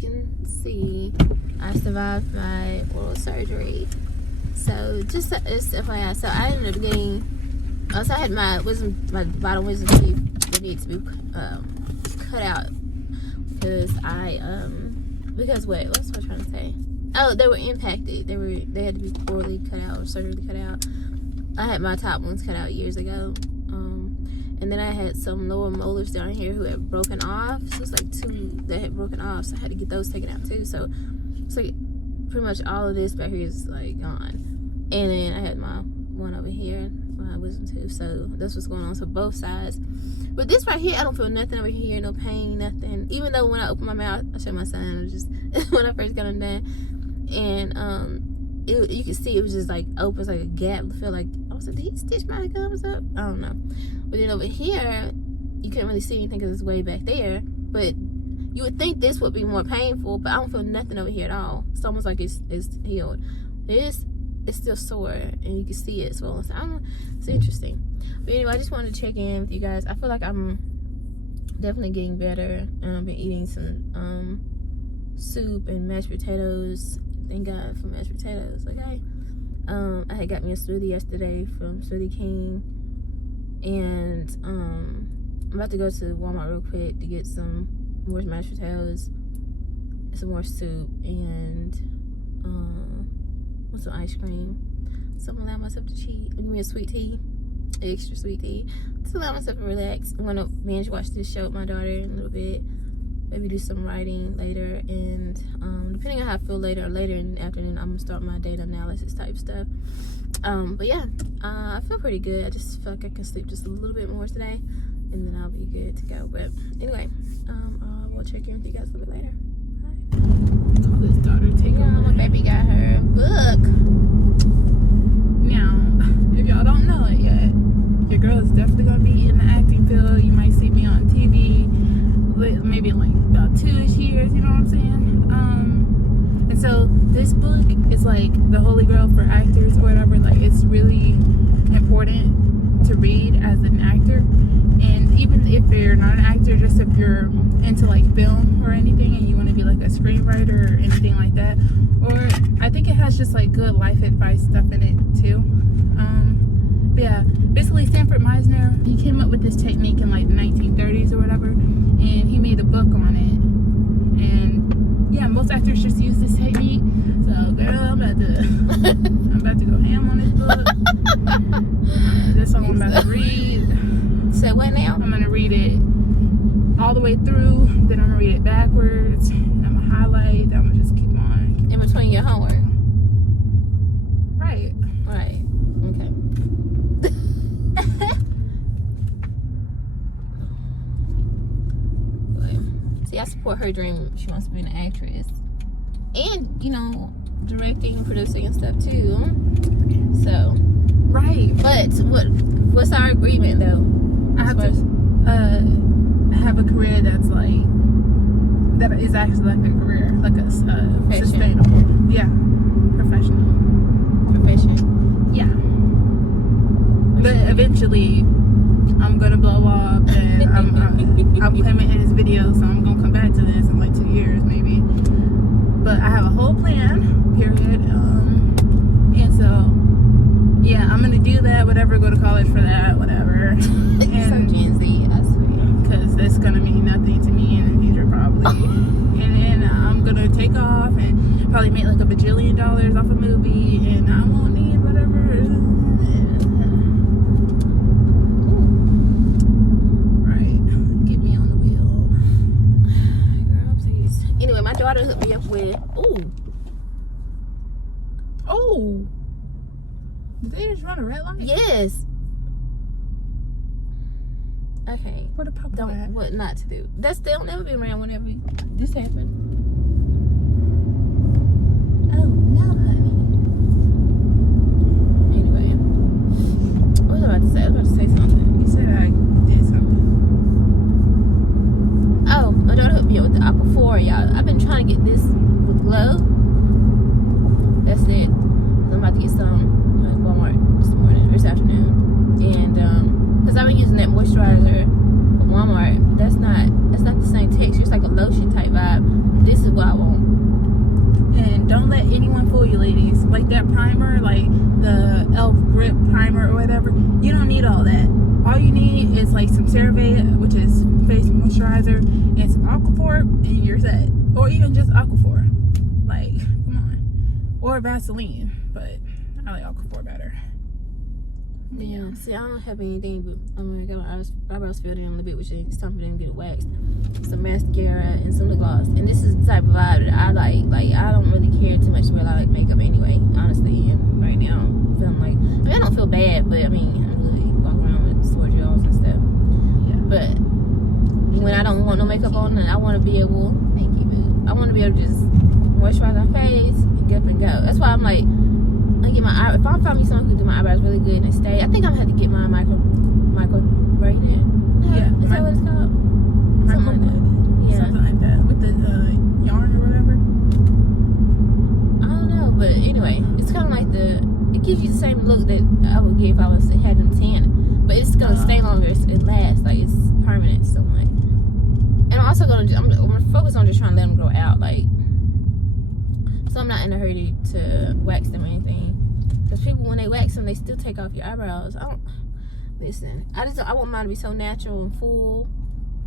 can see, I survived my oral surgery. So just it's FYI. So I ended up getting. So I had my bottom wisdom teeth that need to be cut out because because what's what I'm trying to say? Oh, they were impacted. They had to be poorly cut out or surgically cut out. I had my top ones cut out years ago. And then I had some lower molars down here who had broken off. So it's like 2 that had broken off. So I had to get those taken out too. So it's like pretty much all of this back here is like gone. And then I had my one over here, my wisdom tooth. So that's what's going on. So both sides. But this right here, I don't feel nothing over here, no pain, nothing. Even though when I open my mouth, I show my son, just when I first got them done. And you can see it was just like open, it's like a gap. I feel like, I was like, did he stitch my gums up? I don't know. But then over here, you couldn't really see anything because it's way back there. But you would think this would be more painful, but I don't feel nothing over here at all. It's almost like it's healed. It's still sore, and you can see it swollen. So I don't know. It's interesting. But anyway, I just wanted to check in with you guys. I feel like I'm definitely getting better. I've been eating some soup and mashed potatoes. Thank God for mashed potatoes. Okay. I had got me a smoothie yesterday from Smoothie King, and I'm about to go to Walmart real quick to get some more mashed potatoes, some more soup, and with some ice cream. So I'm gonna allow myself to cheat. Give me a sweet tea, extra sweet tea. Just allow myself to relax. I'm gonna binge watch this show with my daughter in a little bit. Maybe do some writing later, and depending on how I feel later in the afternoon, I'm gonna start my data analysis type stuff. But yeah, I feel pretty good. I just feel like I can sleep just a little bit more today, and then I'll be good to go. But anyway, we'll check in with you guys a little bit later. Bye. Call this daughter take over. My baby got her book. Now, if y'all don't know it yet, your girl is definitely gonna be in the acting field. You might see me on TV. Maybe in like about 2-ish years, you know what I'm saying? And so this book is like the holy grail for actors or whatever. Like, it's really important to read as an actor, and even if you're not an actor, just if you're into like film or anything and you want to be like a screenwriter or anything like that, or I think it has just like good life advice stuff in it too. But yeah, basically Sanford Meisner, he came up with this technique in like the 1930s or whatever, and he made a book on it. And yeah, most actors just use this technique. So girl, I'm about to go ham on this book. This one I'm about to read. So what now? I'm gonna read it all the way through, then I'm gonna read it backwards, and I'm gonna highlight, then I'm gonna just keep on. In between your homework. Right. Right. Okay. See, I support her dream. She wants to be an actress, and you know, directing, producing, and stuff too. So, right. But what's our agreement though? I have a career that is actually like a career, like a sustainable, profession. Yeah. But eventually, I'm gonna blow up, and I'm claiming in this video, so I'm gonna come back to this in like 2 years maybe. But I have a whole plan, period. And so yeah, I'm gonna do that. Whatever, go to college for that, whatever. And so Gen Z, I swear, because that's gonna mean nothing to me in the future probably. And then I'm gonna take off and probably make like $1 bajillion off a movie, and I won't need whatever. Anyway, my daughter hooked me up with Did they just run a red light? Yes. Okay. Where the pop at? What not to do. They'll never be around whenever this happened. Oh no, honey. Anyway, what was I about to say? I was about to say something. You said I did something. Oh, my daughter hooked me up with the Aqua 4, y'all. I've been trying to get this with Glow. That's it. I'm about to get some at Walmart this morning or this afternoon. And because I've been using that moisturizer from Walmart, that's not the same texture. It's like a lotion type vibe. This is what I primer, like the Elf Grip primer or whatever. You don't need all that. All you need is like some CeraVe, which is face moisturizer, and some Aquaphor, and you're set. Or even just Aquaphor. Like, come on. Or Vaseline, but I like Aquaphor better. But yeah, see, I don't have anything, but I'm gonna get my eyebrows filled in a little bit, which is time for them to get waxed. Some mascara and some lip gloss. And this is the type of vibe that I like. Like, I don't really care too much about like makeup anyway, honestly. And right now, I'm feeling like, I mean, I don't feel bad, but I mean, I'm really walking around with sore jaws and stuff. yeah. But when I don't want no makeup on, and I want to be able, thank you, boo. I want to be able to just moisturize my face and get up and go. That's why I'm like, I get my if I find me someone who can do my eyebrows really good and stay, I think I'm gonna have to get my micro braided. Yeah, Is that what it's called? Something like that. Yeah. Something like that. With the yarn or whatever. I don't know, but anyway, it's kind of like it gives you the same look that I would get if I was had them tan, but it's gonna stay longer. It lasts, like it's permanent. So like, and I'm also I'm gonna focus on just trying to let them grow out, like. So I'm not in a hurry to wax them or anything. Because people, when they wax them, they still take off your eyebrows. Listen, I want mine to be so natural and full.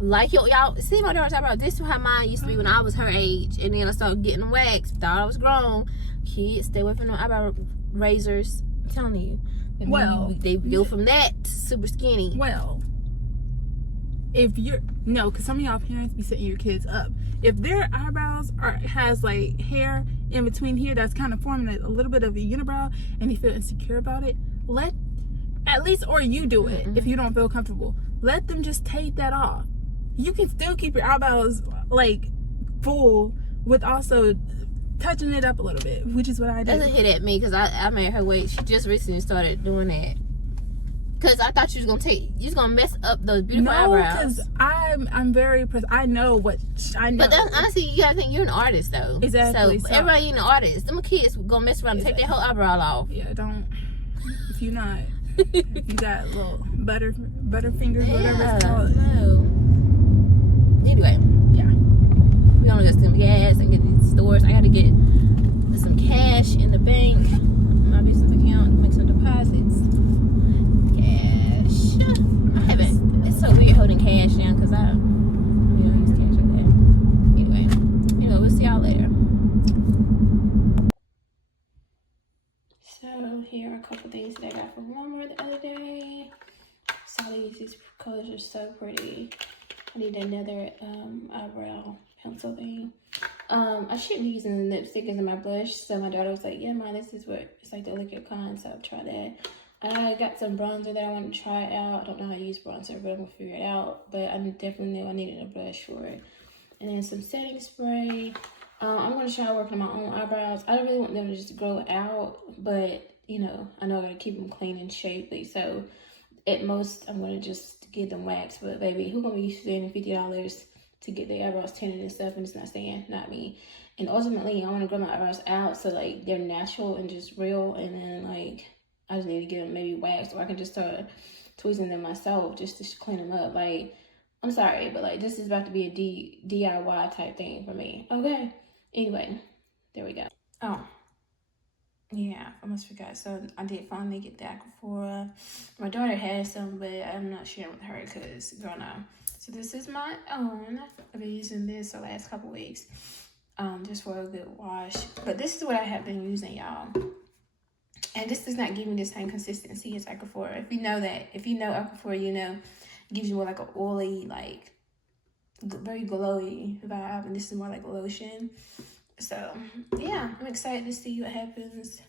Like y'all see my daughter's eyebrows. This is how mine used to be when I was her age. And then I started getting them waxed. Thought I was grown. Kids, stay away from no eyebrow razors. I'm telling you. And well, they go from that to super skinny. Well, if you're because some of y'all parents be setting your kids up. If their eyebrows has like hair in between here that's kind of forming a little bit of a unibrow, and you feel insecure about it, or you do it if you don't feel comfortable. Let them just take that off. You can still keep your eyebrows like full with also touching it up a little bit, which is what I do. Doesn't hit at me because I made her wait. She just recently started doing that. Because I thought you was gonna mess up those beautiful eyebrows. No, because I'm very impressed. I know what I know. But that's, honestly, you gotta think you're an artist though. Exactly. So everybody ain't an artist. Them kids gonna mess around and take their whole eyebrow off. Yeah, don't. If you got little butter fingers, whatever it's called. No. Anyway, yeah. We gonna get some gas and get these stores. I gotta get some cash in the bank, my business account, make some deposits. I haven't. It's so weird holding cash down because I don't use cash like that. Anyway, we'll see y'all later. So here are a couple things that I got from Walmart the other day. Saw these colors are so pretty. I need another eyebrow pencil thing. I shouldn't be using the lipstick as my blush, so my daughter was like, "Yeah, Mom, this is what it's like the liquid con." So I'll try that. I got some bronzer that I want to try out. I don't know how to use bronzer, but I'm going to figure it out. But I definitely knew I needed a brush for it. And then some setting spray. I'm going to try working on my own eyebrows. I don't really want them to just grow out. But, I know I got to keep them clean and shapely. So, at most, I'm going to just get them waxed. But, baby, who's going to be spending $50 to get their eyebrows tinted and stuff and it's not staying? Not me. And ultimately, I want to grow my eyebrows out so, like, they're natural and just real. And then, like, I just need to get them maybe waxed, or I can just start tweezing them myself just to clean them up. Like, I'm sorry, but like this is about to be a DIY type thing for me. Okay. Anyway, there we go. Oh, yeah, I almost forgot. So I did finally get the Aquaphor. My daughter has some, but I'm not sharing with her because girl, no. So this is my own. I've been using this the last couple weeks, just for a good wash. But this is what I have been using, y'all. And this does not give me the same consistency as Aquaphor. If you know Aquaphor, it gives you more like an oily, like very glowy vibe. And this is more like a lotion. So, yeah, I'm excited to see what happens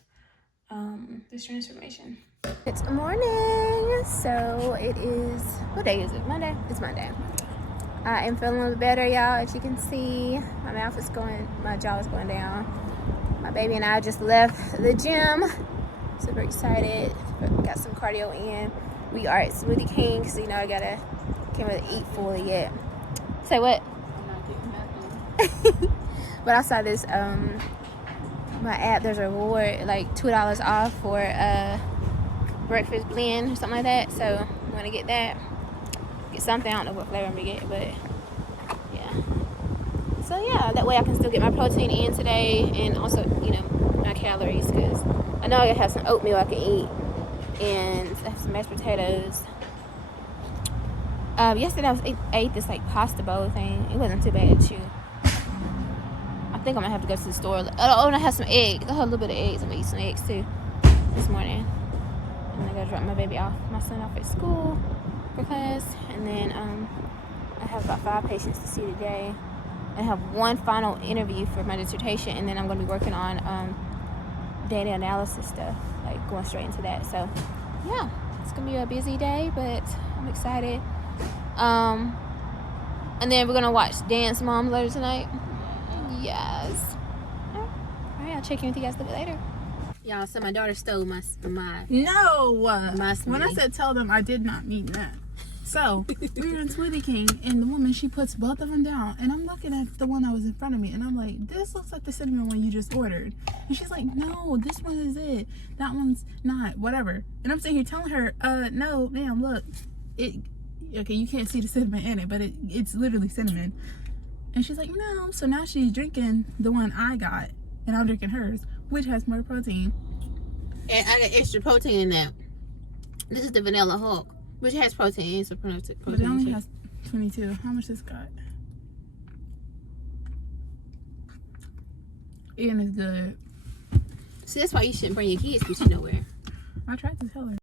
this transformation. It's morning. So, it is, what day is it? Monday? It's Monday. I am feeling a little better, y'all. As you can see, my jaw is going down. My baby and I just left the gym. Super excited. Got some cardio in. We are at Smoothie King because I can't really eat fully yet. Say what? I'm not getting nothing. But I saw this my app. There's a reward like $2 off for breakfast blend or something like that. So I'm gonna get that. Get something. I don't know what flavor I'm gonna get, but yeah. So yeah, that way I can still get my protein in today and also my calories because I know I have some oatmeal I can eat, and I have some mashed potatoes. Yesterday I ate this like pasta bowl thing. It wasn't too bad too. I think I'm gonna have to go to the store. Oh, and I have some eggs. I have a little bit of eggs. I'm gonna eat some eggs too this morning. And I gotta drop my son off at school for class, and then I have about 5 patients to see today. I have one final interview for my dissertation, and then I'm gonna be working on data analysis stuff, like going straight into that. So yeah, it's gonna be a busy day, but I'm excited. And then we're gonna watch Dance Moms later tonight. Yes. All right, I'll check in with you guys a little bit later. Y'all, so my daughter stole my No. my When I said tell them, I did not mean that. So we were in Smoothie King, and the woman, she puts both of them down, and I'm looking at the one that was in front of me, and I'm like, this looks like the cinnamon one you just ordered. And she's like, no, this one is it. That one's not. Whatever. And I'm sitting here telling her, no, ma'am, look, okay, you can't see the cinnamon in it, but it's literally cinnamon. And she's like, no. So now she's drinking the one I got, and I'm drinking hers, which has more protein. And I got extra protein in that. This is the Vanilla Hulk, which has protein. It's a protein. But it only has 22. How much this got? And it's good. See, that's why you shouldn't bring your kids with you nowhere. I tried to tell her.